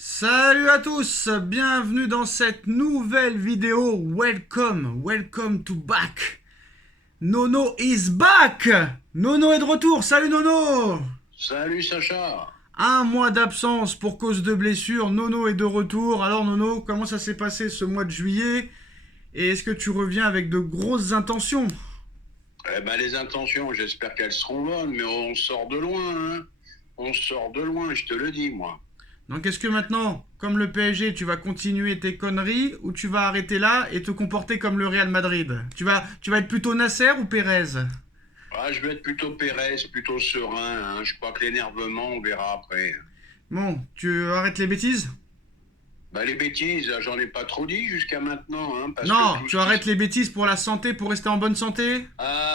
Salut à tous, bienvenue dans cette nouvelle vidéo. Welcome to back. Nono is back. Nono est de retour. Salut Nono. Salut Sacha. Un mois d'absence pour cause de blessure. Nono est de retour. Alors Nono, comment ça s'est passé ce mois de juillet? Et est-ce que tu reviens avec de grosses intentions? Les intentions, j'espère qu'elles seront bonnes, mais on sort de loin, hein. On sort de loin, je te le dis, moi. Donc est-ce que maintenant, comme le PSG, tu vas continuer tes conneries ou tu vas arrêter là et te comporter comme le Real Madrid? Tu vas être plutôt Nasser ou Pérez? Je vais être plutôt Pérez, plutôt serein, hein. Je crois que l'énervement, on verra après. Bon, tu arrêtes les bêtises? Les bêtises, j'en ai pas trop dit jusqu'à maintenant, hein, parce que Non, tout tu ce arrêtes qui... les bêtises pour la santé, pour rester en bonne santé?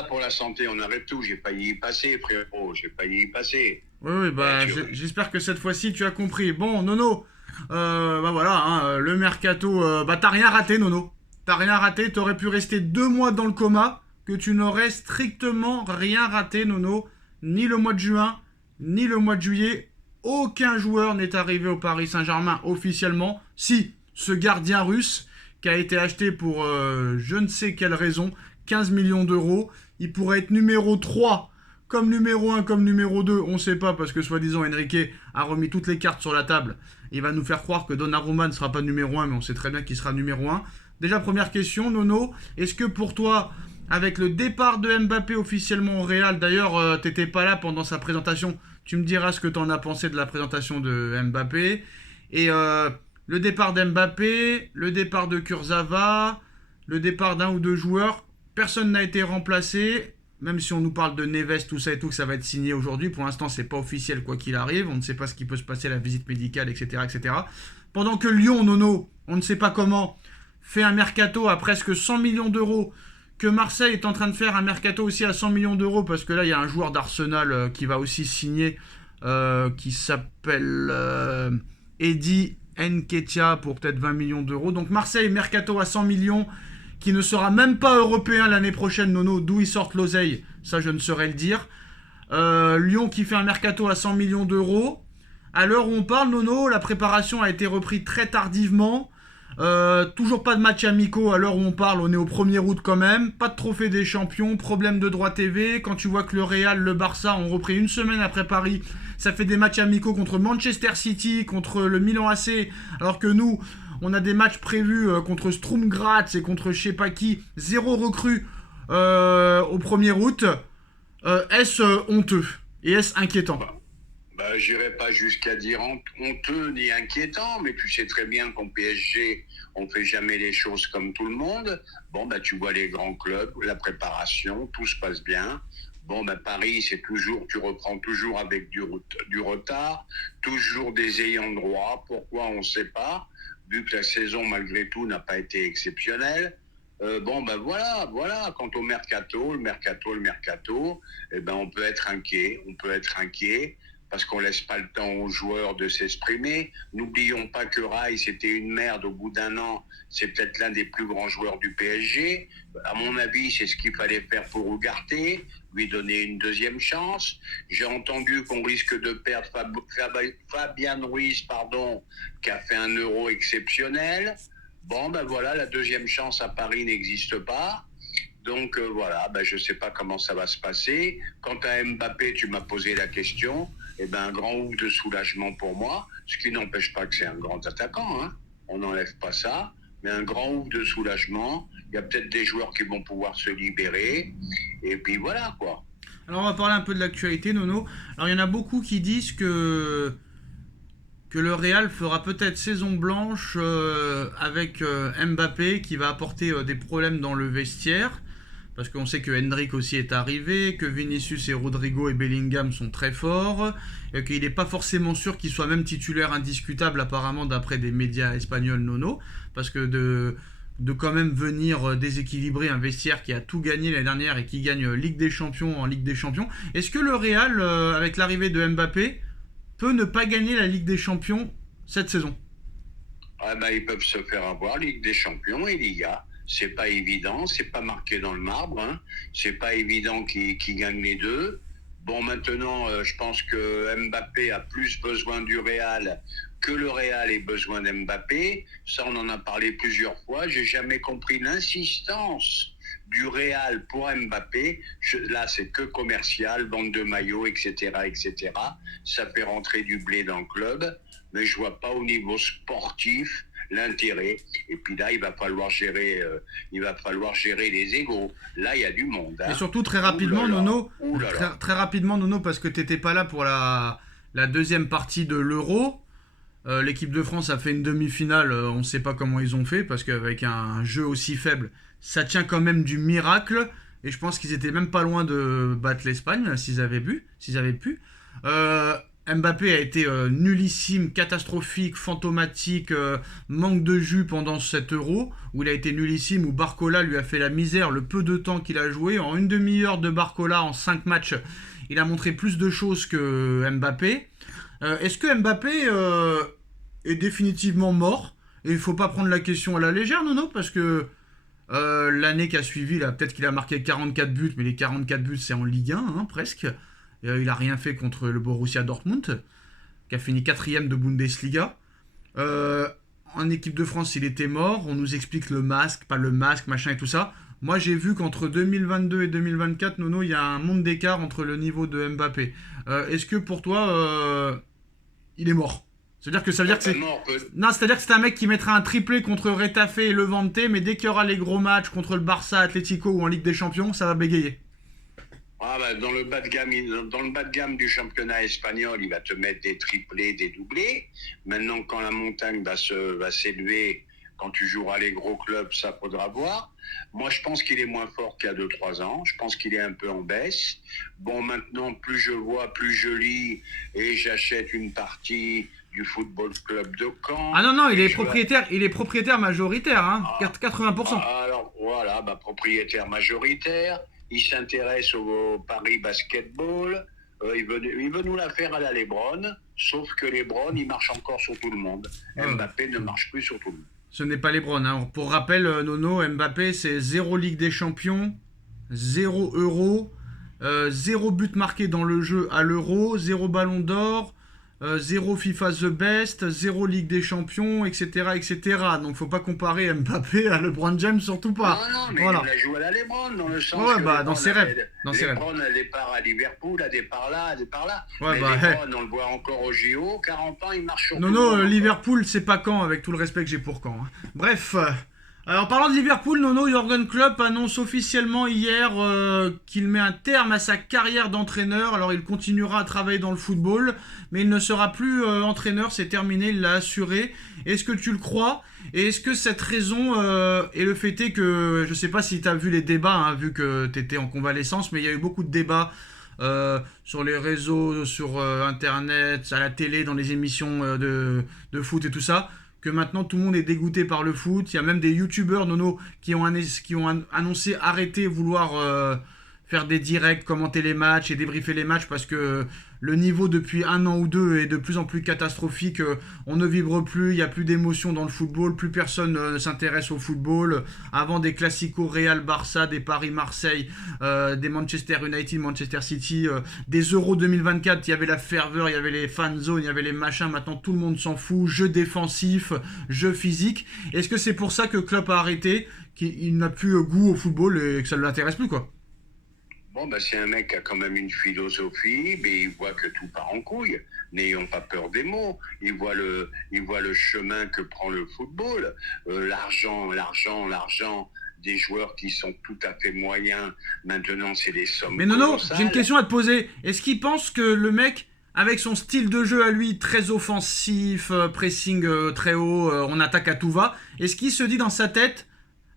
Pour la santé, on arrête tout, j'ai failli y passer, frérot, j'ai failli y passer. Oui, Eh, bah tu... j'espère que cette fois-ci tu as compris. Bon, Nono, bah voilà, hein, le mercato, bah t'as rien raté, Nono. T'as rien raté, t'aurais pu rester 2 mois dans le coma, que tu n'aurais strictement rien raté, Nono. Ni le mois de juin, ni le mois de juillet. Aucun joueur n'est arrivé au Paris Saint-Germain officiellement. Si, ce gardien russe qui a été acheté pour je ne sais quelle raison, 15 millions d'euros, il pourrait être numéro 3 comme numéro 1, comme numéro 2, on ne sait pas parce que soi-disant Enrique a remis toutes les cartes sur la table. Il va nous faire croire que Donnarumma ne sera pas numéro 1, mais on sait très bien qu'il sera numéro 1. Déjà, première question, Nono, est-ce que pour toi, avec le départ de Mbappé officiellement au Real, d'ailleurs, t'étais pas là pendant sa présentation, tu me diras ce que t'en as pensé de la présentation de Mbappé, et le départ d'Mbappé, le départ de Kurzawa, le départ d'un ou deux joueurs, personne n'a été remplacé. Même si on nous parle de Neves, tout ça et tout, que ça va être signé aujourd'hui, pour l'instant c'est pas officiel quoi qu'il arrive, on ne sait pas ce qui peut se passer à la visite médicale, etc., etc. Pendant que Lyon, Nono, on ne sait pas comment, fait un mercato à presque 100 millions d'euros, que Marseille est en train de faire un mercato aussi à 100 millions d'euros, parce que là il y a un joueur d'Arsenal qui va aussi signer, qui s'appelle Eddie Nketiah pour peut-être 20 millions d'euros. Donc Marseille, mercato à 100 millions, qui ne sera même pas européen l'année prochaine, Nono, d'où ils sortent l'oseille, ça je ne saurais le dire. Lyon qui fait un mercato à 100 millions d'euros. À l'heure où on parle, Nono, la préparation a été reprise très tardivement. Toujours pas de matchs amicaux à l'heure où on parle, on est au 1er août quand même. Pas de trophée des champions, problème de droit TV. Quand tu vois que le Real, le Barça ont repris une semaine après Paris, ça fait des matchs amicaux contre Manchester City, contre le Milan AC, alors que nous, on a des matchs prévus contre Sturm Graz et contre je sais pas qui, zéro recrue au 1er août. Est-ce honteux et est-ce inquiétant? J'irai pas jusqu'à dire honteux ni inquiétant, mais tu sais très bien qu'en PSG, on fait jamais les choses comme tout le monde. Tu vois les grands clubs, la préparation, tout se passe bien. Paris, c'est toujours, tu reprends toujours avec du retard, toujours des ayants droit. Pourquoi, on ne sait pas, vu que la saison, malgré tout, n'a pas été exceptionnelle. Voilà. Quant au mercato, on peut être inquiet, parce qu'on laisse pas le temps aux joueurs de s'exprimer. N'oublions pas que Rai, c'était une merde au bout d'un an. C'est peut-être l'un des plus grands joueurs du PSG. À mon avis, c'est ce qu'il fallait faire pour Ugarte, lui donner une deuxième chance. J'ai entendu qu'on risque de perdre Fabian Ruiz, qui a fait un Euro exceptionnel. La deuxième chance à Paris n'existe pas. Donc je ne sais pas comment ça va se passer. Quant à Mbappé, tu m'as posé la question. Un grand ouf de soulagement pour moi, ce qui n'empêche pas que c'est un grand attaquant, hein. On n'enlève pas ça, mais un grand ouf de soulagement. Il y a peut-être des joueurs qui vont pouvoir se libérer. Et puis voilà, quoi. Alors on va parler un peu de l'actualité, Nono. Alors il y en a beaucoup qui disent que le Real fera peut-être saison blanche avec Mbappé qui va apporter des problèmes dans le vestiaire. Parce qu'on sait que Hendrick aussi est arrivé, que Vinicius et Rodrigo et Bellingham sont très forts, et qu'il n'est pas forcément sûr qu'il soit même titulaire indiscutable apparemment d'après des médias espagnols, Nono, parce que de quand même venir déséquilibrer un vestiaire qui a tout gagné l'année dernière et qui gagne Ligue des Champions en Ligue des Champions, est-ce que le Real, avec l'arrivée de Mbappé, peut ne pas gagner la Ligue des Champions cette saison? Ils peuvent se faire avoir, Ligue des Champions et Liga. C'est pas évident, c'est pas marqué dans le marbre, hein. C'est pas évident qu'ils gagnent les deux. Maintenant, je pense que Mbappé a plus besoin du Real que le Real ait besoin d'Mbappé. Ça, on en a parlé plusieurs fois. J'ai jamais compris l'insistance du Real pour Mbappé. Là, c'est que commercial, vente de maillots, etc., etc. Ça fait rentrer du blé dans le club, mais je vois pas au niveau sportif l'intérêt. Et puis là, il va falloir gérer les égos. Là, il y a du monde. Et surtout très rapidement, Nono, très rapidement, Nono, parce que t'étais pas là pour la deuxième partie de l'Euro. L'équipe de France a fait une demi-finale, on ne sait pas comment ils ont fait, parce qu'avec un jeu aussi faible, ça tient quand même du miracle. Et je pense qu'ils étaient même pas loin de battre l'Espagne, s'ils avaient pu. Mbappé a été nullissime, catastrophique, fantomatique, manque de jus pendant cet Euro, où il a été nullissime, où Barcola lui a fait la misère le peu de temps qu'il a joué. En une demi-heure de Barcola, en 5 matchs, il a montré plus de choses que Mbappé. Est-ce que Mbappé est définitivement mort? Et il ne faut pas prendre la question à la légère, Nono, parce que l'année qui a suivi, là, peut-être qu'il a marqué 44 buts, mais les 44 buts, c'est en Ligue 1, hein, presque. Il n'a rien fait contre le Borussia Dortmund, qui a fini 4ème de Bundesliga. En équipe de France, il était mort. On nous explique le masque, pas le masque, machin et tout ça. Moi, j'ai vu qu'entre 2022 et 2024, Nono, il y a un monde d'écart entre le niveau de Mbappé. Est-ce que pour toi, il est mort? C'est-à-dire que ça veut dire que c'est... Non, c'est-à-dire que c'est un mec qui mettra un triplé contre Retafe et Levante, mais dès qu'il y aura les gros matchs contre le Barça, Atlético ou en Ligue des Champions, ça va bégayer. Ah bah, dans le bas de gamme du championnat espagnol, il va te mettre des triplés, des doublés. Maintenant, quand la montagne va s'élever, quand tu joueras les gros clubs, ça faudra voir. Moi, je pense qu'il est moins fort qu'il y a 2-3 ans. Je pense qu'il est un peu en baisse. Bon, maintenant, plus je vois, plus je lis et j'achète une partie du Football Club de Caen. Ah non, il est propriétaire majoritaire, hein, 80%. Alors, voilà, propriétaire majoritaire. Il s'intéresse au Paris Basketball. Il veut nous la faire à la LeBron, sauf que LeBron, il marche encore sur tout le monde. Mbappé ne marche plus sur tout le monde. Ce n'est pas LeBron. Hein. Pour rappel, Nono, Mbappé, c'est 0 Ligue des Champions, 0 Euro, 0 but marqué dans le jeu à l'Euro, 0 Ballon d'Or, 0 FIFA The Best, 0 Ligue des Champions, etc., etc. Donc faut pas comparer Mbappé à LeBron James, surtout pas. Non, mais voilà. Il a joué à la LeBron, dans le sens que dans ses rêves. LeBron a départ à Liverpool, a départ là. Mais LeBron, on le voit encore au JO, 40 ans, il marche sur tout le monde. Liverpool, c'est pas Caen, avec tout le respect que j'ai pour Caen. Hein. Bref... Alors, parlant de Liverpool, Nono, Jürgen Klopp annonce officiellement hier qu'il met un terme à sa carrière d'entraîneur. Alors, il continuera à travailler dans le football, mais il ne sera plus entraîneur, c'est terminé, il l'a assuré. Est-ce que tu le crois? Et est-ce que cette raison est le fait est que, je ne sais pas si tu as vu les débats, hein, vu que tu étais en convalescence, mais il y a eu beaucoup de débats sur les réseaux, sur Internet, à la télé, dans les émissions de foot et tout ça, que maintenant tout le monde est dégoûté par le foot. Il y a même des youtubeurs, Nono, qui ont annoncé arrêter, vouloir faire des directs, commenter les matchs et débriefer les matchs parce que le niveau depuis 1 an ou 2 est de plus en plus catastrophique. On ne vibre plus, il n'y a plus d'émotion dans le football, plus personne ne s'intéresse au football. Avant des classicos Real-Barça, des Paris-Marseille, des Manchester United, Manchester City, des Euros 2024, il y avait la ferveur, il y avait les fan zones, il y avait les machins. Maintenant tout le monde s'en fout, jeu défensif, jeu physique. Est-ce que c'est pour ça que Klopp a arrêté, qu'il n'a plus goût au football et que ça ne l'intéresse plus, quoi? Bon, c'est un mec qui a quand même une philosophie, mais il voit que tout part en couille. N'ayons pas peur des mots. Il voit le chemin que prend le football. L'argent des joueurs qui sont tout à fait moyens. Maintenant, c'est des sommes. Mais non, j'ai une question à te poser. Est-ce qu'il pense que le mec, avec son style de jeu à lui, très offensif, pressing très haut, on attaque à tout va, est-ce qu'il se dit dans sa tête,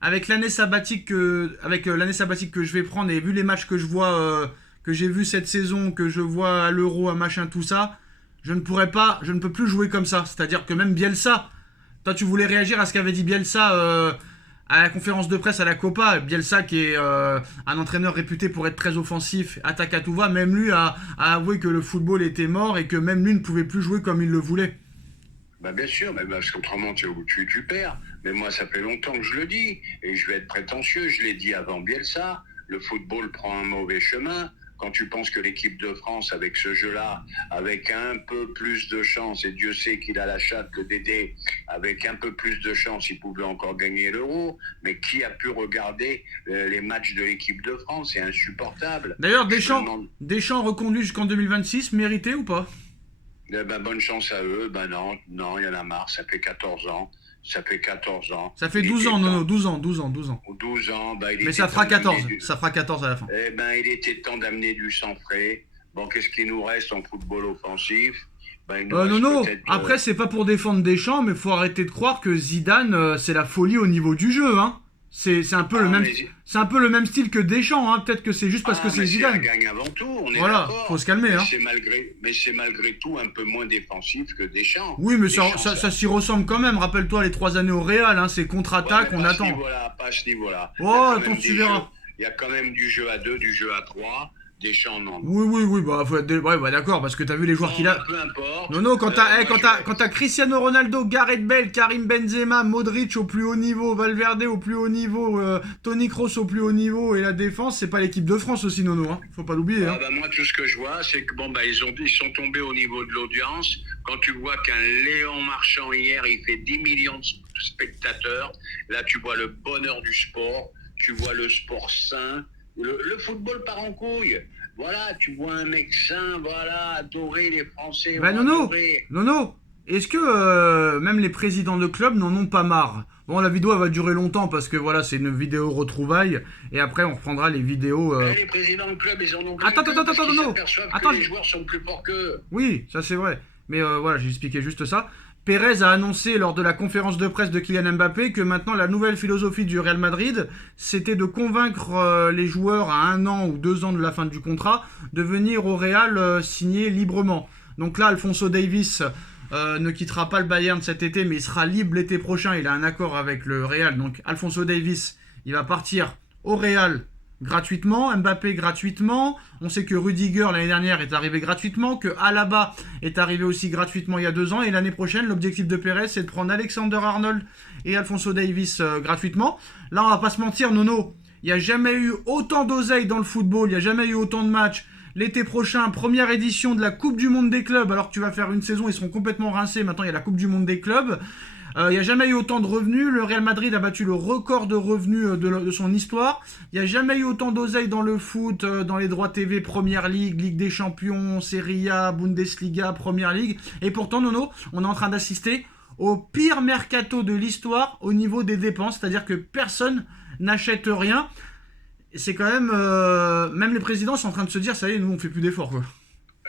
avec l'année sabbatique que je vais prendre et vu les matchs que je vois, que j'ai vu cette saison, que je vois à l'Euro, à machin, tout ça, je ne peux plus jouer comme ça. C'est-à-dire que même Bielsa, toi tu voulais réagir à ce qu'avait dit Bielsa à la conférence de presse à la Copa. Bielsa qui est un entraîneur réputé pour être très offensif, attaque à tout va, même lui a avoué que le football était mort et que même lui ne pouvait plus jouer comme il le voulait. Bien sûr, mais parce qu'autrement tu perds. Mais moi, ça fait longtemps que je le dis, et je vais être prétentieux, je l'ai dit avant Bielsa, le football prend un mauvais chemin. quand tu penses que l'équipe de France, avec ce jeu-là, avec un peu plus de chance, et Dieu sait qu'il a la chatte, le Dédé, avec un peu plus de chance, il pouvait encore gagner l'Euro. Mais qui a pu regarder les matchs de l'équipe de France? C'est insupportable. D'ailleurs, Deschamps reconduit jusqu'en 2026, mérité ou pas? Bonne chance à eux. Non, il y en a marre. Ça fait 14 ans. Ça fait 14 ans. Ça fait 12 ans, non, 12 ans. 12 ans, Mais ça fera 14. Ça fera 14 à la fin. Il était temps d'amener du sang frais. Bon, qu'est-ce qu'il nous reste en football offensif? Non. Après, c'est pas pour défendre Deschamps, mais faut arrêter de croire que Zidane, c'est la folie au niveau du jeu, hein. C'est un peu le même style que Deschamps, hein. Peut-être que c'est juste parce que c'est Zidane. C'est un gagne avant tout, on est voilà, d'accord. Faut se calmer, hein. Mais c'est malgré tout un peu moins défensif que Deschamps. Oui, mais ça s'y ressemble quand même. Rappelle-toi les 3 années au Real, hein. C'est contre-attaque, on attend. Pas à ce niveau-là. Oh, attends, tu verras. Il y a quand même du jeu à 2, du jeu à 3. Deschamps, non. Oui, faut être d'accord, parce que t'as vu les joueurs qu'il a. Peu importe. Non, quand t'as Cristiano Ronaldo, Gareth Bale, Karim Benzema, Modric au plus haut niveau, Valverde au plus haut niveau, Toni Kroos au plus haut niveau, et la défense, c'est pas l'équipe de France aussi, Nono, hein. Faut pas l'oublier, hein. Moi, tout ce que je vois, c'est que ils sont tombés au niveau de l'audience. Quand tu vois qu'un Léon Marchand hier, il fait 10 millions de spectateurs, là, tu vois le bonheur du sport, tu vois le sport sain. Le football part en couille. Voilà, tu vois un mec sain, voilà, adorer les Français. Non. Est-ce que même les présidents de club n'en ont pas marre? Bon, la vidéo elle va durer longtemps parce que voilà, c'est une vidéo retrouvaille et après on reprendra les vidéos. Les présidents de club, ils en ont. Attends, les joueurs sont plus forts qu'eux. Oui, ça c'est vrai. Mais voilà, j'ai expliqué juste ça. Pérez a annoncé lors de la conférence de presse de Kylian Mbappé que maintenant la nouvelle philosophie du Real Madrid, c'était de convaincre les joueurs à 1 an ou 2 ans de la fin du contrat de venir au Real signer librement. Donc là, Alphonso Davies ne quittera pas le Bayern cet été, mais il sera libre l'été prochain. Il a un accord avec le Real. Donc Alphonso Davies, il va partir au Real gratuitement, Mbappé gratuitement, on sait que Rudiger l'année dernière est arrivé gratuitement, que Alaba est arrivé aussi gratuitement il y a 2 ans, et l'année prochaine l'objectif de Pérez c'est de prendre Alexander Arnold et Alphonso Davies gratuitement. Là on va pas se mentir Nono, il n'y a jamais eu autant d'oseille dans le football, il n'y a jamais eu autant de matchs. L'été prochain, première édition de la Coupe du Monde des clubs, alors que tu vas faire une saison, ils seront complètement rincés, maintenant il y a la Coupe du Monde des clubs. Il n'y a jamais eu autant de revenus. Le Real Madrid a battu le record de revenus de son histoire. Il n'y a jamais eu autant d'oseille dans le foot, dans les droits TV, Première Ligue, Ligue des Champions, Serie A, Bundesliga, Première Ligue. Et pourtant, Nono, on est en train d'assister au pire mercato de l'histoire au niveau des dépenses. C'est-à-dire que personne n'achète rien. Et c'est quand même les présidents sont en train de se dire, ça y est, nous, on fait plus d'efforts, quoi.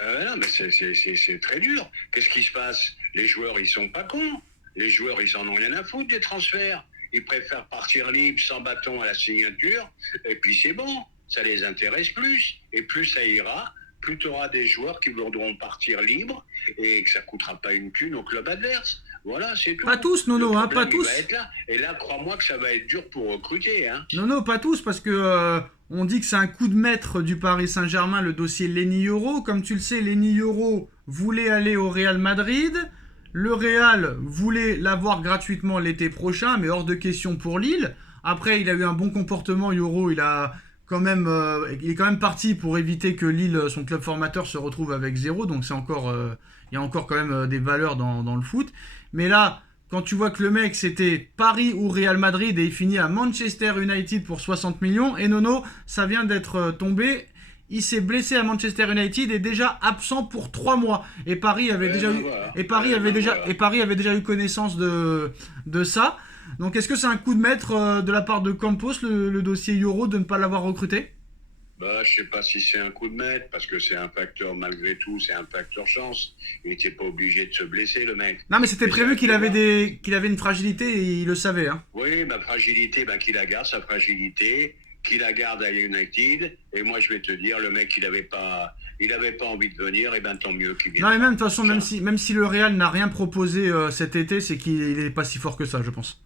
Non, mais c'est très dur. Qu'est-ce qui se passe? Les joueurs, ils sont pas cons. Les joueurs, ils en ont rien à foutre des transferts. Ils préfèrent partir libre, sans bâton à la signature, et puis c'est bon. Ça les intéresse plus. Et plus ça ira, plus tu auras des joueurs qui voudront partir libres, et que ça ne coûtera pas une thune au club adverse. Voilà, c'est tout. Pas tous, Nono, hein, pas tous. Et là, crois-moi que ça va être dur pour recruter. Hein. Non, pas tous, parce que on dit que c'est un coup de maître du Paris Saint-Germain, le dossier Lenny Yoro. Comme tu le sais, Lenny Yoro voulait aller au Real Madrid. Le Real voulait l'avoir gratuitement l'été prochain, mais hors de question pour Lille. Après, il a eu un bon comportement, Yoro. Il est quand même parti pour éviter que Lille, son club formateur, se retrouve avec 0. Donc il y a encore quand même des valeurs dans le foot. Mais là, quand tu vois que le mec, c'était Paris ou Real Madrid et il finit à Manchester United pour 60 millions, et Nono, ça vient d'être tombé. Il s'est blessé à Manchester United et est déjà absent pour 3 mois. Et Paris avait déjà eu connaissance de ça. Donc est-ce que c'est un coup de maître de la part de Campos, le dossier Yoro, de ne pas l'avoir recruté? Je sais pas si c'est un coup de maître, parce que c'est un facteur, malgré tout, c'est un facteur chance. Il n'était pas obligé de se blesser, le mec. Non, mais c'était prévu qu'il avait une fragilité et il le savait. Hein. Oui, fragilité, qu'il la garde, sa fragilité, qu'il la garde à United. Et moi, je vais te dire, le mec, il avait pas envie de venir, et tant mieux qu'il vienne. Non, mais même, de toute façon, même si le Real n'a rien proposé cet été, c'est qu'il n'est pas si fort que ça, je pense.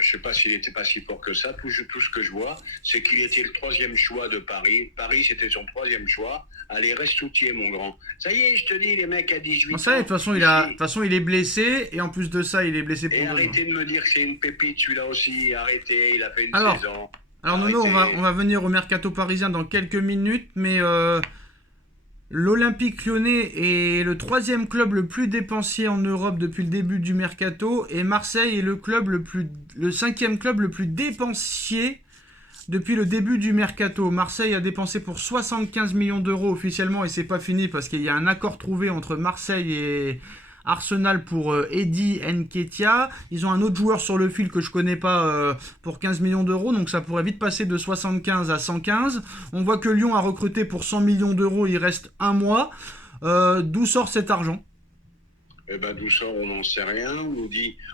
Je sais pas s'il était pas si fort que ça. Tout ce que je vois, c'est qu'il était le 3e choix de Paris. Paris, c'était son 3e choix. Allez, reste soutier, mon grand. Ça y est, je te dis, les mecs à 18 ans. Ça y est, de toute façon, il est blessé. Et en plus de ça, il est blessé pour... Et arrêtez de me dire que c'est une pépite, celui-là aussi. Arrêtez, il a fait une saison. Alors Nono, on va venir au mercato parisien dans quelques minutes, mais l'Olympique Lyonnais est le troisième club le plus dépensier en Europe depuis le début du mercato, et Marseille est le cinquième club le plus dépensier depuis le début du mercato. Marseille a dépensé pour 75 millions d'euros officiellement, et c'est pas fini parce qu'il y a un accord trouvé entre Marseille et Arsenal pour Eddie Nketiah. Ils ont un autre joueur sur le fil que je connais pas pour 15 millions d'euros, donc ça pourrait vite passer de 75 à 115. On voit que Lyon a recruté pour 100 millions d'euros, il reste un mois. D'où sort cet argent? Eh ben, d'où sort, on n'en sait rien.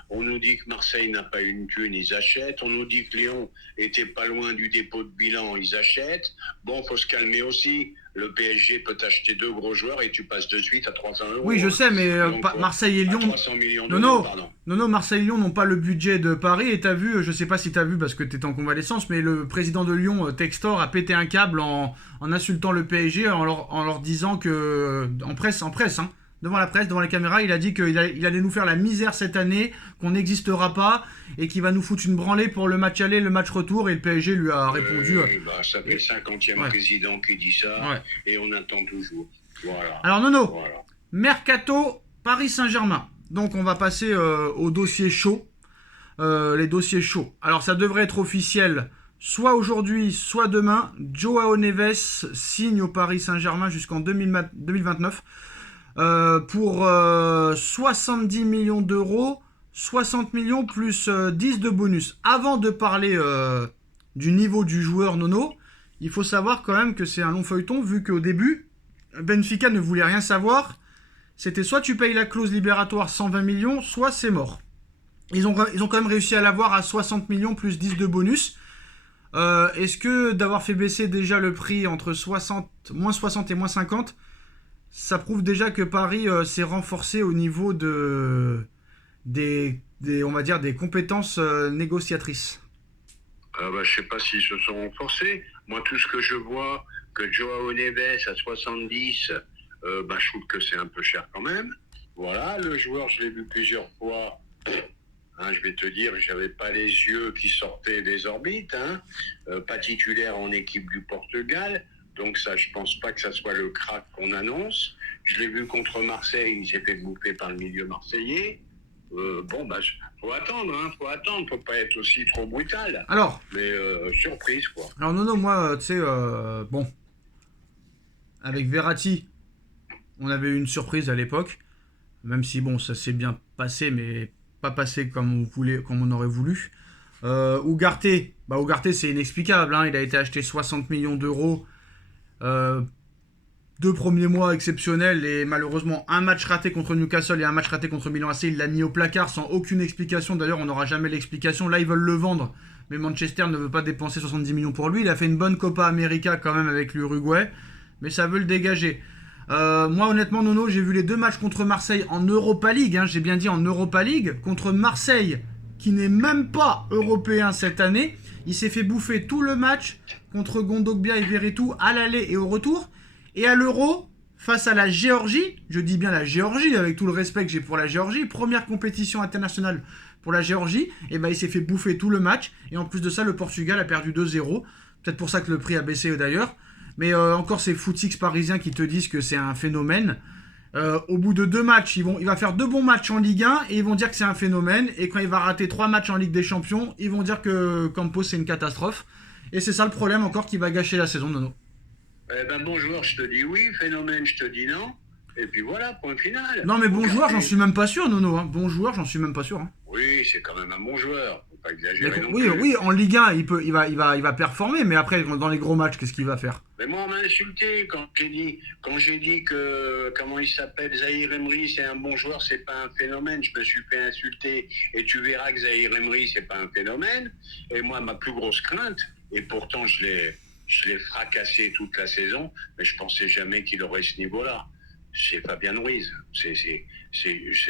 On nous dit que Marseille n'a pas une thune, ils achètent. On nous dit que Lyon était pas loin du dépôt de bilan, ils achètent. Bon, faut se calmer aussi. Le PSG peut acheter 2 gros joueurs et tu passes de suite à 300 euros. Oui, je sais, mais Donc, Marseille et Lyon... 300 millions d'euros, pardon. Non, Marseille et Lyon n'ont pas le budget de Paris. Et t'as vu, je sais pas si t'as vu parce que t'étais en convalescence, mais le président de Lyon, Textor, a pété un câble en insultant le PSG, en leur disant que... En presse, hein, devant la presse, devant les caméras, il a dit qu'il allait nous faire la misère cette année, qu'on n'existera pas, et qu'il va nous foutre une branlée pour le match aller, le match retour, et le PSG lui a répondu... ça fait le 50e président qui dit ça, et on attend toujours. Voilà. Alors Nono, mercato Paris Saint-Germain. Donc on va passer au dossier chaud. Les dossiers chauds. Alors ça devrait être officiel soit aujourd'hui, soit demain. Joao Neves signe au Paris Saint-Germain jusqu'en 2029. Pour 70 millions d'euros, 60 millions plus 10 de bonus. Avant de parler du niveau du joueur Nono, il faut savoir quand même que c'est un long feuilleton, vu qu'au début, Benfica ne voulait rien savoir. C'était soit tu payes la clause libératoire 120 millions, soit c'est mort. Ils ont quand même réussi à l'avoir à 60 millions plus 10 de bonus. Est-ce que d'avoir fait baisser déjà le prix entre moins 60 et moins 50, ça prouve déjà que Paris s'est renforcé au niveau des compétences négociatrices? Je sais pas s'ils se sont renforcés. Moi, tout ce que je vois, que Joao Neves à 70, je trouve que c'est un peu cher quand même. Voilà, le joueur, je l'ai vu plusieurs fois. Je vais te dire, j'avais pas les yeux qui sortaient des orbites. Pas titulaire en équipe du Portugal. Donc ça, je pense pas que ça soit le crack qu'on annonce. Je l'ai vu contre Marseille, il s'est fait bouffer par le milieu marseillais. Faut attendre, faut pas être aussi trop brutal. Alors, mais surprise, quoi. Alors non, moi, tu sais, avec Verratti, on avait eu une surprise à l'époque, même si bon, ça s'est bien passé, mais pas passé comme on aurait voulu. Ugarte, c'est inexplicable, il a été acheté 60 millions d'euros. 2 premiers mois exceptionnels et malheureusement un match raté contre Newcastle et un match raté contre Milan AC, il l'a mis au placard sans aucune explication. D'ailleurs, on n'aura jamais l'explication. Là, ils veulent le vendre, mais Manchester ne veut pas dépenser 70 millions pour lui. Il a fait une bonne Copa América quand même avec l'Uruguay, mais ça veut le dégager. Moi, honnêtement, Nono, j'ai vu les 2 matchs contre Marseille en Europa League. J'ai bien dit en Europa League, contre Marseille, qui n'est même pas européen cette année. Il s'est fait bouffer tout le match contre Kondogbia et Veretout à l'aller et au retour. Et à l'Euro, face à la Géorgie, je dis bien la Géorgie, avec tout le respect que j'ai pour la Géorgie, première compétition internationale pour la Géorgie, et il s'est fait bouffer tout le match. Et en plus de ça, le Portugal a perdu 2-0. Peut-être pour ça que le prix a baissé d'ailleurs. Mais encore ces footix parisiens qui te disent que c'est un phénomène. Au bout de 2 matchs, il va faire 2 bons matchs en Ligue 1 et ils vont dire que c'est un phénomène. Et quand il va rater 3 matchs en Ligue des Champions, ils vont dire que Campos c'est une catastrophe. Et c'est ça le problème encore qui va gâcher la saison, Nono. Bon joueur, je te dis oui. Phénomène, je te dis non. Et puis voilà, point final. Non mais bon joueur, j'en suis même pas sûr, Nono. Bon joueur, j'en suis même pas sûr. Oui, c'est quand même un bon joueur. Faut pas exagérer non plus. Oui, oui, en Ligue 1, il va performer, mais après, dans les gros matchs, qu'est-ce qu'il va faire? Mais moi, on m'a insulté quand j'ai dit que, comment il s'appelle, Zahir Emery, c'est un bon joueur, c'est pas un phénomène. Je me suis fait insulter et tu verras que Zahir Emery, c'est pas un phénomène. Et moi, ma plus grosse crainte, et pourtant je l'ai fracassé toute la saison, mais je pensais jamais qu'il aurait ce niveau-là. C'est Fabien Ruiz. C'est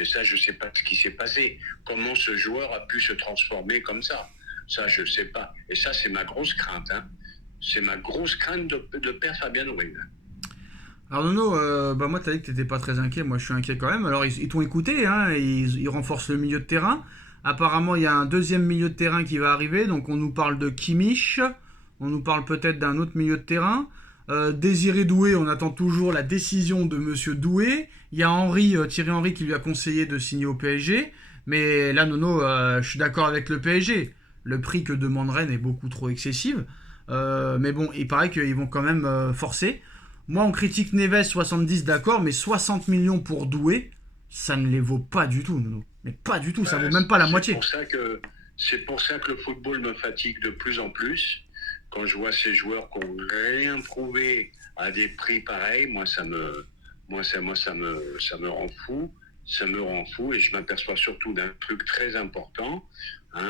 ça, je sais pas ce qui s'est passé. Comment ce joueur a pu se transformer comme ça? Ça, je sais pas. Et ça, c'est ma grosse crainte. C'est ma grosse crainte de perdre Fabien Ruiz. Alors Nono, moi t'as dit que t'étais pas très inquiet, moi je suis inquiet quand même. Alors ils t'ont écouté, ils renforcent le milieu de terrain. Apparemment il y a un deuxième milieu de terrain qui va arriver, donc on nous parle de Kimmich, On nous parle peut-être d'un autre milieu de terrain. Désiré Doué, on attend toujours la décision de Monsieur Doué. Il y a Thierry Henry qui lui a conseillé de signer au PSG. Mais là, Nono, je suis d'accord avec le PSG. Le prix que demande Rennes est beaucoup trop excessif. Mais bon, il paraît qu'ils vont quand même forcer. Moi, on critique Neves 70, d'accord, mais 60 millions pour Doué, ça ne les vaut pas du tout, Nono. Mais pas du tout, ça vaut même pas la moitié. C'est pour ça que le football me fatigue de plus en plus. Quand je vois ces joueurs qui n'ont rien prouvé à des prix pareils, moi ça me rend fou. Ça me rend fou et je m'aperçois surtout d'un truc très important.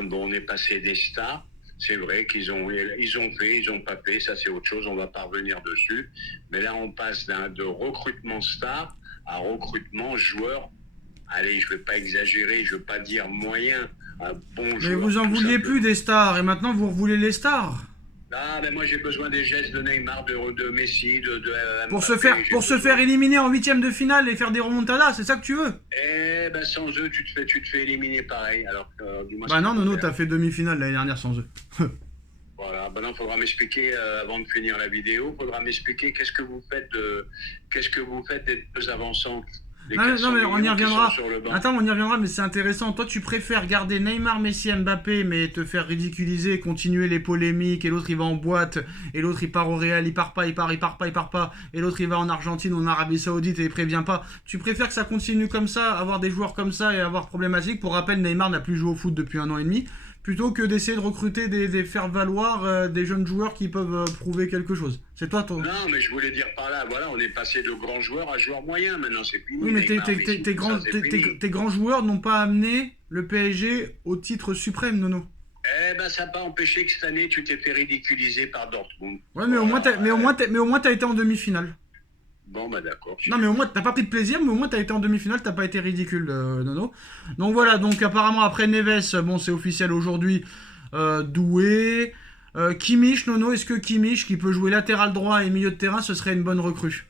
Bon, on est passé des stars. C'est vrai qu'ils ont fait, ils ont pas fait, ça c'est autre chose, on va pas revenir dessus. Mais là, on passe de recrutement star à recrutement joueur. Allez, je vais pas exagérer, je veux pas dire moyen, un bon joueur. Mais vous en vouliez plus des stars et maintenant vous voulez les stars. Ah, ben moi j'ai besoin des gestes de Neymar, de Messi, de Mbappé, pour se faire éliminer en 8ème de finale et faire des remontadas, c'est ça que tu veux? Eh ben sans eux, tu te fais éliminer pareil. Alors, dis-moi. Bah non, Nono, t'as fait demi-finale l'année dernière sans eux. Voilà, ben non, faudra m'expliquer avant de finir la vidéo, faudra m'expliquer qu'est-ce que vous faites des deux avançants. Non, mais on y reviendra. Attends, on y reviendra, mais c'est intéressant. Toi, tu préfères garder Neymar, Messi, Mbappé, mais te faire ridiculiser, continuer les polémiques, et l'autre il va en boîte, et l'autre il part au Real, il part pas, et l'autre il va en Argentine ou en Arabie Saoudite et il prévient pas. Tu préfères que ça continue comme ça, avoir des joueurs comme ça et avoir problématique. Pour rappel, Neymar n'a plus joué au foot depuis 1 an et demi. Plutôt que d'essayer de recruter des faire-valoir des jeunes joueurs qui peuvent prouver quelque chose. C'est toi, toi. Non, mais je voulais dire par là, voilà, on est passé de grands joueurs à joueurs moyens, maintenant c'est fini. Oui, mais tes grands joueurs n'ont pas amené le PSG au titre suprême, Nono. Eh ben, ça n'a pas empêché que cette année, tu t'es fait ridiculiser par Dortmund. Ouais, mais au moins, t'as été en demi-finale. Bon, bah d'accord. Non, mais au moins, t'as pas pris de plaisir, mais au moins, t'as été en demi-finale, t'as pas été ridicule, Nono. Donc voilà, donc apparemment, après Neves, bon, c'est officiel aujourd'hui, Doué. Kimmich, Nono, est-ce que Kimmich, qui peut jouer latéral droit et milieu de terrain, ce serait une bonne recrue?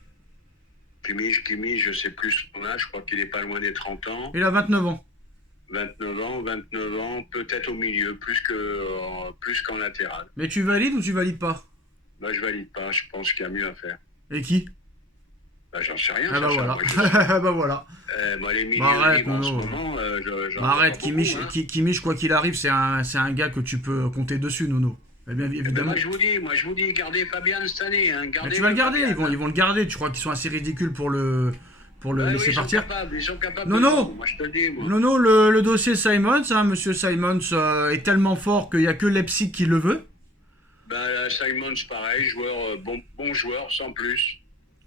Kimmich, je sais plus son âge, je crois qu'il est pas loin des 30 ans. Il a 29 ans. 29 ans, peut-être au milieu, plus qu'en latéral. Mais tu valides ou tu valides pas? Bah, je valide pas, je pense qu'il y a mieux à faire. Et qui? Bah, j'en sais rien. Ah bah voilà. Bah voilà. Moi, les milieux arrête, en ce moment, arrête, Kimmich, quoi qu'il arrive, c'est un gars que tu peux compter dessus, Nono. Eh bien, évidemment. Moi, je vous dis, gardez Fabian cette année. Tu vas le garder, ils vont le garder. Tu crois qu'ils sont assez ridicules pour le laisser partir? Ils sont capables. Nono, moi, je te le dis, moi. Nono, le dossier Simons, monsieur Simons est tellement fort qu'il n'y a que Leipzig qui le veut. Bah, Simons, pareil, bon joueur, sans plus.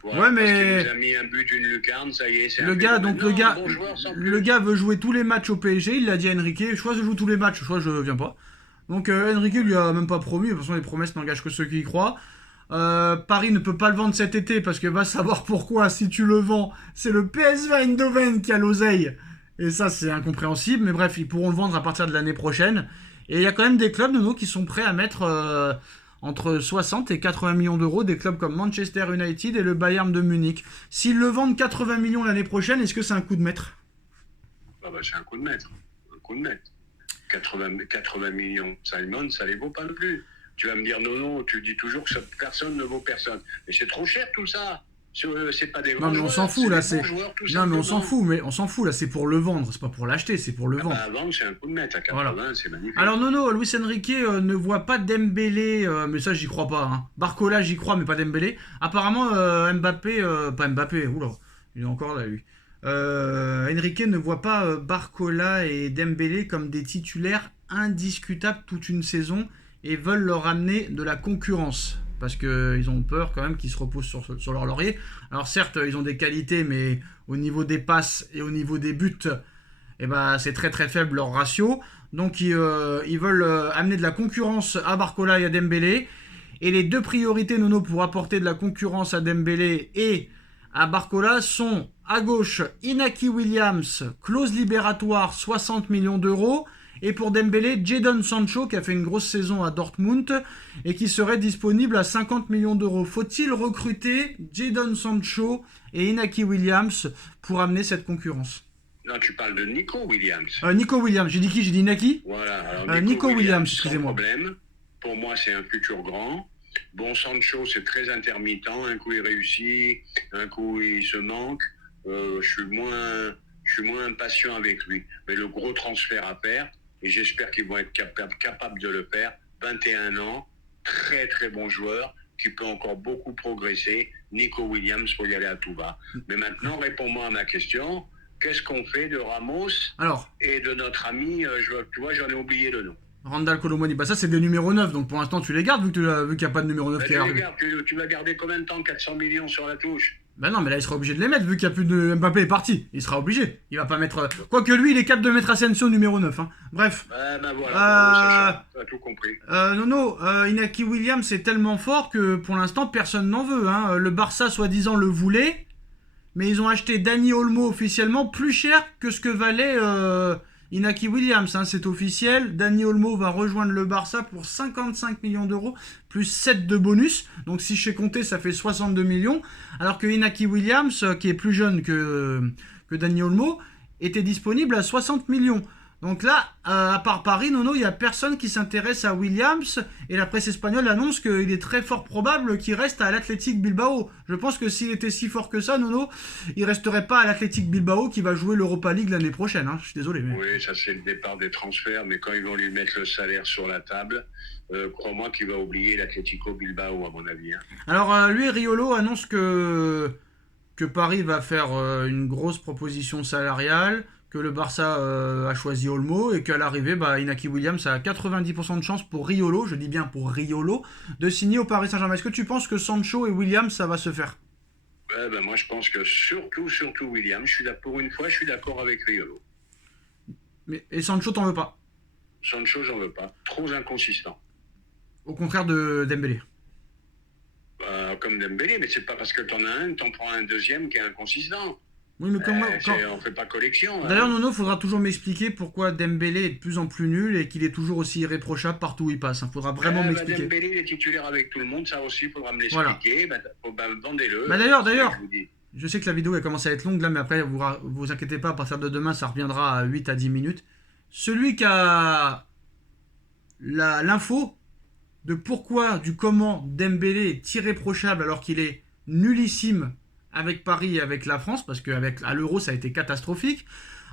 Voilà, ouais, mais parce qu'il nous a mis un but, une lucarne, ça y est, c'est le gars veut jouer tous les matchs au PSG. Il l'a dit à Enrique. Soit je joue tous les matchs, soit je viens pas. Donc Enrique lui a même pas promis. De toute façon, les promesses n'engagent que ceux qui y croient. Paris ne peut pas le vendre cet été parce que va savoir pourquoi. Si tu le vends, c'est le PSV Eindhoven qui a l'oseille. Et ça, c'est incompréhensible. Mais bref, ils pourront le vendre à partir de l'année prochaine. Et il y a quand même des clubs, Nono, qui sont prêts à mettre entre 60 et 80 millions d'euros, des clubs comme Manchester United et le Bayern de Munich. S'ils le vendent 80 millions l'année prochaine, est-ce que c'est un coup de maître? C'est un coup de maître. 80 millions, Simon, ça les vaut pas non plus. Tu vas me dire non, tu dis toujours que personne ne vaut personne. Mais c'est trop cher tout ça. C'est pas des grands joueurs. Non mais on s'en fout là, c'est. Non mais on s'en fout là, c'est pour le vendre, c'est pas pour l'acheter, c'est pour le vendre. Vendre, c'est un coup de maître à 80, voilà. C'est magnifique. Alors Nono, Luis Enrique ne voit pas Dembélé, mais ça j'y crois pas. Hein. Barcola j'y crois, mais pas Dembélé. Apparemment Mbappé, pas Mbappé, oula, il est encore là lui. Enrique ne voit pas Barcola et Dembélé comme des titulaires indiscutables toute une saison et veulent leur amener de la concurrence. Parce qu'ils ont peur quand même qu'ils se reposent sur leur laurier. Alors certes, ils ont des qualités, mais au niveau des passes et au niveau des buts, eh ben, c'est très très faible leur ratio. Donc ils veulent amener de la concurrence à Barcola et à Dembélé. Et les deux priorités, Nono, pour apporter de la concurrence à Dembélé et à Barcola sont à gauche Inaki Williams, clause libératoire 60 millions d'euros. Et pour Dembélé, Jadon Sancho qui a fait une grosse saison à Dortmund et qui serait disponible à 50 millions d'euros. Faut-il recruter Jadon Sancho et Inaki Williams pour amener cette concurrence? Non, tu parles de Nico Williams. Nico Williams, j'ai dit qui? J'ai dit Inaki? Voilà. Alors, Nico Williams, excusez-moi. Pour moi, c'est un futur grand. Bon, Sancho, c'est très intermittent. Un coup, il réussit, un coup, il se manque. Je suis moins impatient avec lui. Mais le gros transfert à faire, et j'espère qu'ils vont être capables de le faire. 21 ans, très très bon joueur, qui peut encore beaucoup progresser. Nico Williams, faut y aller à tout va. Mais maintenant, réponds-moi à ma question. Qu'est-ce qu'on fait de Ramos et de notre ami, tu vois, j'en ai oublié le nom. Randal Kolo Muani, bah ça c'est des numéros 9, donc pour l'instant tu les gardes vu qu'il n'y a pas de numéro 9 qui est arrivé. Tu vas garder combien de temps? 400 millions sur la touche? Bah non, mais là il sera obligé de les mettre vu qu'il n'y a plus de... Mbappé est parti, il sera obligé. Il va pas mettre... Quoique lui il est capable de mettre Asensio numéro 9, hein. Bref. Ben voilà, t'as tout compris. Nono, Inaki Williams est tellement fort que pour l'instant personne n'en veut, hein. Le Barça soi-disant le voulait, mais ils ont acheté Dani Olmo officiellement plus cher que ce que valait Inaki Williams, hein, c'est officiel. Dani Olmo va rejoindre le Barça pour 55 millions d'euros, plus 7 de bonus. Donc si je sais compter, ça fait 62 millions. Alors que Inaki Williams, qui est plus jeune que Dani Olmo, était disponible à 60 millions. Donc là, à part Paris, Nono, il n'y a personne qui s'intéresse à Williams. Et la presse espagnole annonce qu'il est très fort probable qu'il reste à l'Athletic Bilbao. Je pense que s'il était si fort que ça, Nono, il resterait pas à l'Athletic Bilbao qui va jouer l'Europa League l'année prochaine. Hein. Je suis désolé. Mais... Oui, ça c'est le départ des transferts. Mais quand ils vont lui mettre le salaire sur la table, crois-moi qu'il va oublier l'Atlético Bilbao, à mon avis. Hein. Alors lui, Riolo annonce que Paris va faire une grosse proposition salariale, que le Barça a choisi Olmo et qu'à l'arrivée, Inaki Williams a 90% de chance pour Riolo, je dis bien pour Riolo, de signer au Paris Saint-Germain. Est-ce que tu penses que Sancho et Williams, ça va se faire? Moi, je pense que surtout Williams. Pour une fois, je suis d'accord avec Riolo. Et Sancho, t'en veux pas? Sancho, j'en veux pas. Trop inconsistant. Au contraire de Dembélé. Comme Dembélé, mais c'est pas parce que t'en as un, t'en prends un deuxième qui est inconsistant. Oui, mais on fait pas collection. D'ailleurs, Nono, faudra toujours m'expliquer pourquoi Dembélé est de plus en plus nul et qu'il est toujours aussi irréprochable partout où il passe. Faudra vraiment m'expliquer. Dembélé est titulaire avec tout le monde, ça aussi, faudra me l'expliquer. Voilà. Vendez-le. D'ailleurs, je sais que la vidéo a commencé à être longue là, mais après, vous inquiétez pas, à partir de demain, ça reviendra à 8 à 10 minutes. Celui qui a l'info de pourquoi, du comment Dembélé est irréprochable alors qu'il est nullissime avec Paris et avec la France, parce qu'à l'Euro ça a été catastrophique.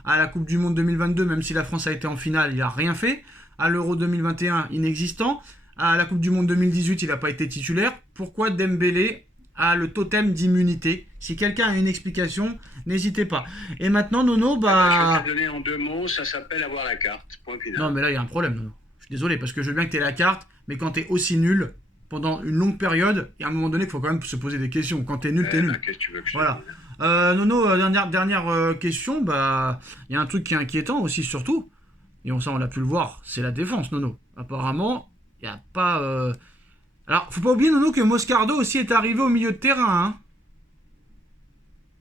À la Coupe du Monde 2022, même si la France a été en finale, il n'a rien fait. À l'Euro 2021, inexistant. À la Coupe du Monde 2018, il n'a pas été titulaire. Pourquoi Dembélé a le totem d'immunité? Si quelqu'un a une explication, n'hésitez pas. Et maintenant, Nono, Je vais te donner en 2 mots, ça s'appelle avoir la carte. Point final. Non, mais là, il y a un problème, Nono. Je suis désolé, parce que je veux bien que tu aies la carte, mais quand tu es aussi nul pendant une longue période, et à un moment donné, il faut quand même se poser des questions. Quand t'es nul, t'es nul. Qu'est-ce que tu veux que je voilà. Nono, dernière question, il y a un truc qui est inquiétant aussi, surtout, et on l'a pu le voir, c'est la défense, Nono. Apparemment, il n'y a pas... Alors, faut pas oublier, Nono, que Moscardo aussi est arrivé au milieu de terrain.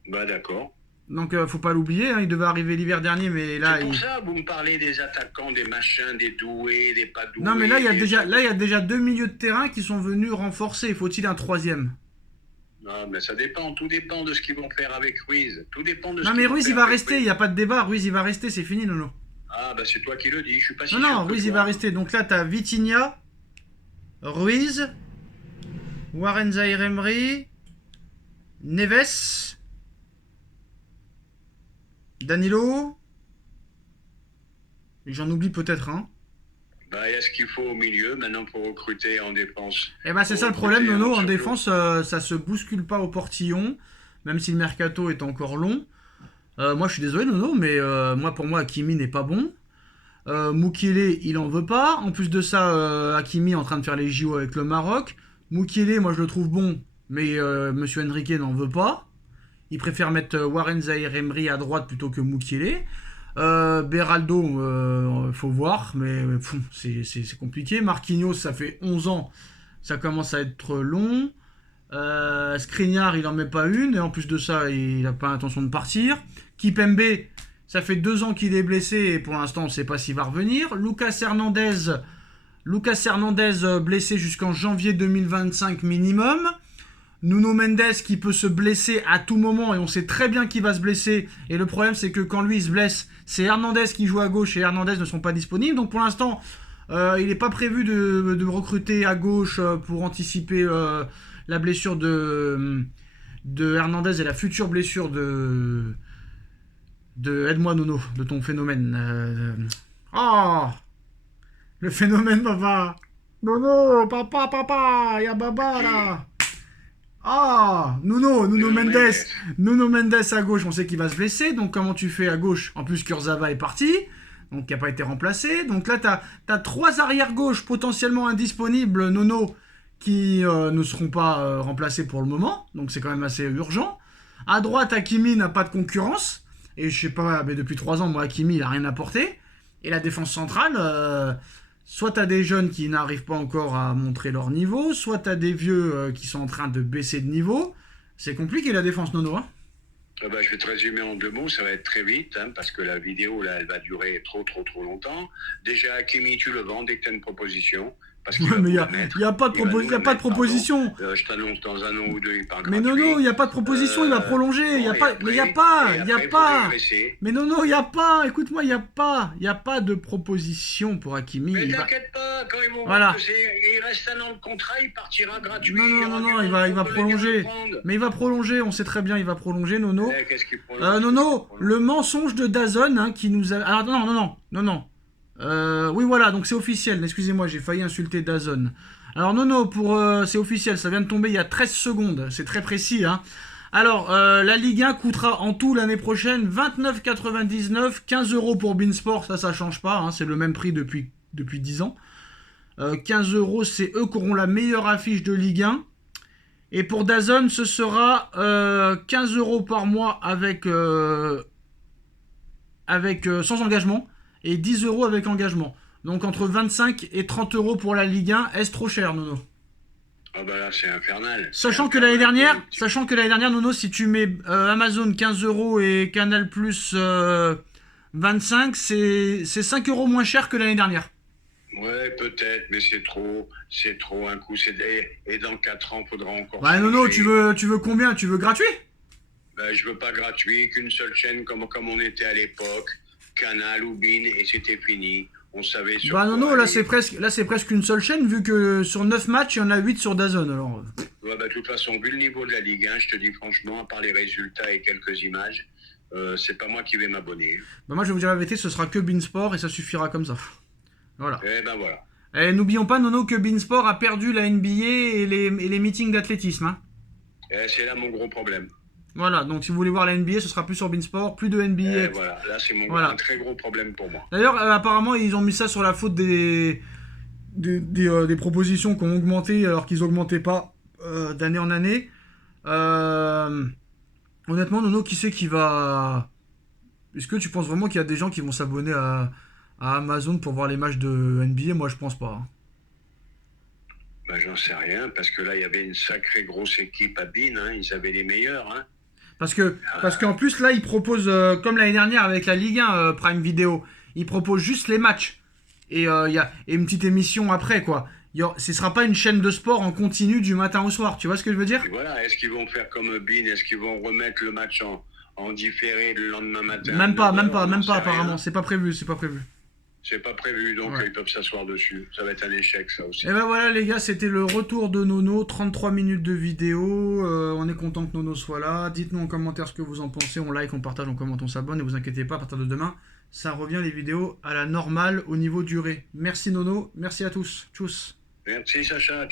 Hein. D'accord. Donc, faut pas l'oublier, hein, il devait arriver l'hiver dernier, mais là... C'est pour ça, vous me parlez des attaquants, des machins, des doués, des pas doués... Non, mais là, il y a déjà 2 milieux de terrain qui sont venus renforcer. Faut-il un 3e? Non, mais ça dépend. Tout dépend de ce qu'ils vont faire avec Ruiz. Tout dépend de ce Non, mais Ruiz, il va rester. Il n'y a pas de débat. Ruiz, il va rester. C'est fini, Nono. Ah, c'est toi qui le dis. Je suis pas si Non, Ruiz, il va rester. Donc là, tu as Vitinha, Ruiz, Warren Zaïre-Emery, Neves... Danilo. J'en oublie peut-être un. Il y a ce qu'il faut au milieu. Maintenant, pour recruter en défense. C'est ça le problème, Nono. En défense, ça se bouscule pas au portillon. Même si le mercato est encore long. Moi, je suis désolé, Nono, mais pour moi, Hakimi n'est pas bon. Mukiele, il en veut pas. En plus de ça, Hakimi est en train de faire les JO avec le Maroc. Mukiele, moi, je le trouve bon. Mais Monsieur Enrique n'en veut pas. Il préfère mettre Warren Zaïre-Emery à droite plutôt que Mukiele. Beraldo, faut voir, mais c'est compliqué. Marquinhos, ça fait 11 ans, ça commence à être long. Skriniar, il n'en met pas une, et en plus de ça, il n'a pas l'intention de partir. Kipembe, ça fait 2 ans qu'il est blessé, et pour l'instant, on ne sait pas s'il va revenir. Lucas Hernandez, blessé jusqu'en janvier 2025 minimum. Nuno Mendes qui peut se blesser à tout moment et on sait très bien qu'il va se blesser, et le problème c'est que quand lui il se blesse, c'est Hernandez qui joue à gauche et Hernandez ne sont pas disponibles. Donc pour l'instant Il n'est pas prévu de recruter à gauche pour anticiper la blessure de Hernandez et la future blessure de aide-moi Nono, de ton phénomène. Oh, le phénomène, papa. Nono, papa, y'a Baba là. Ah, Nuno Mendes. Nuno Mendes à gauche, on sait qu'il va se blesser. Donc comment tu fais à gauche? En plus, Kurzawa est parti. Donc qui n'a pas été remplacé. Donc là, t'as 3 arrières gauche potentiellement indisponibles, Nono, qui ne seront pas remplacés pour le moment. Donc c'est quand même assez urgent. À droite, Hakimi n'a pas de concurrence. Et je sais pas, mais depuis 3 ans, moi, Hakimi, il n'a rien apporté. Et la défense centrale... soit t'as des jeunes qui n'arrivent pas encore à montrer leur niveau, soit t'as des vieux qui sont en train de baisser de niveau. C'est compliqué la défense, Nono. Hein. Je vais te résumer en 2 mots, ça va être très vite, hein, parce que la vidéo, là, elle va durer trop longtemps. Déjà, Hakimi, tu le vends dès que tu as une proposition. Parce ouais, mais il n'y a pas de proposition. Je t'annonce dans 1 an ou 2, il part mais gratuit. Nono, il n'y a pas de proposition, il va prolonger. Mais il n'y a pas. Mais Nono, il n'y a pas. Écoute-moi, il n'y a pas de proposition pour Hakimi. Mais t'inquiète pas, quand ils vont voilà. voir que il reste 1 an de contrat, il partira gratuit. Non, il va prolonger. Mais il va prolonger, on sait très bien, il va prolonger, Nono. Qu'est-ce qu'il prolonge Nono, le mensonge de DAZN hein, qui nous a... Alors non. Oui, voilà, donc c'est officiel. Excusez-moi, j'ai failli insulter DAZN. Alors, Nono, c'est officiel, ça vient de tomber il y a 13 secondes. C'est très précis, hein. Alors, la Ligue 1 coûtera en tout l'année prochaine 29,99, 15 € pour Beansport, ça change pas, hein, c'est le même prix depuis 10 ans. 15 €, c'est eux qui auront la meilleure affiche de Ligue 1. Et pour DAZN, ce sera 15 € par mois sans engagement. Et 10 € avec engagement. Donc entre 25 et 30 € pour la Ligue 1. Est-ce trop cher, Nono? Ah bah là, c'est infernal. Sachant que l'année dernière, Nono, si tu mets Amazon 15 € et Canal Plus 25, c'est 5 € moins cher que l'année dernière. Ouais, peut-être, mais c'est trop un coup. Et dans 4 ans, faudra encore... Bah Nono, tu veux combien? Tu veux gratuit? Je veux pas gratuit, qu'une seule chaîne comme on était à l'époque. Canal ou Bein et c'était fini. On savait sur Nono, là c'est presque une seule chaîne vu que sur 9 matchs, il y en a 8 sur DAZN alors. Ouais, de toute façon, vu le niveau de la Ligue 1, je te dis franchement, à part les résultats et quelques images, c'est pas moi qui vais m'abonner. Moi je vais vous dire la vérité, ce sera que Beansport et ça suffira comme ça. Voilà. Et voilà. Et n'oublions pas Nono que Beansport a perdu la NBA et les meetings d'athlétisme. Hein. C'est là mon gros problème. Voilà, donc si vous voulez voir la NBA, ce sera plus sur Beansport, plus de NBA. Voilà, là c'est un très gros problème pour moi. D'ailleurs, apparemment, ils ont mis ça sur la faute des propositions qui ont augmenté alors qu'ils n'augmentaient pas d'année en année. Honnêtement, Nono, qui c'est qui va... Est-ce que tu penses vraiment qu'il y a des gens qui vont s'abonner à Amazon pour voir les matchs de NBA? Moi, je pense pas. J'en sais rien, parce que là, il y avait une sacrée grosse équipe à Bein, hein, ils avaient les meilleurs, hein. Parce qu'en plus, là, ils proposent, comme l'année dernière avec la Ligue 1 Prime Video, ils proposent juste les matchs. Et il y a une petite émission après, quoi. Ce sera pas une chaîne de sport en continu du matin au soir, tu vois ce que je veux dire? Et voilà, est-ce qu'ils vont faire comme Bein? Est-ce qu'ils vont remettre le match en différé le lendemain matin? Même pas, apparemment. C'est pas prévu. C'est pas prévu, donc ils peuvent s'asseoir dessus. Ça va être un échec, ça aussi. Et ben voilà, les gars, c'était le retour de Nono. 33 minutes de vidéo. On est content que Nono soit là. Dites-nous en commentaire ce que vous en pensez. On like, on partage, on commente, on s'abonne. Ne vous inquiétez pas, à partir de demain, ça revient les vidéos à la normale au niveau durée. Merci Nono, merci à tous. Tchuss. Merci Sacha.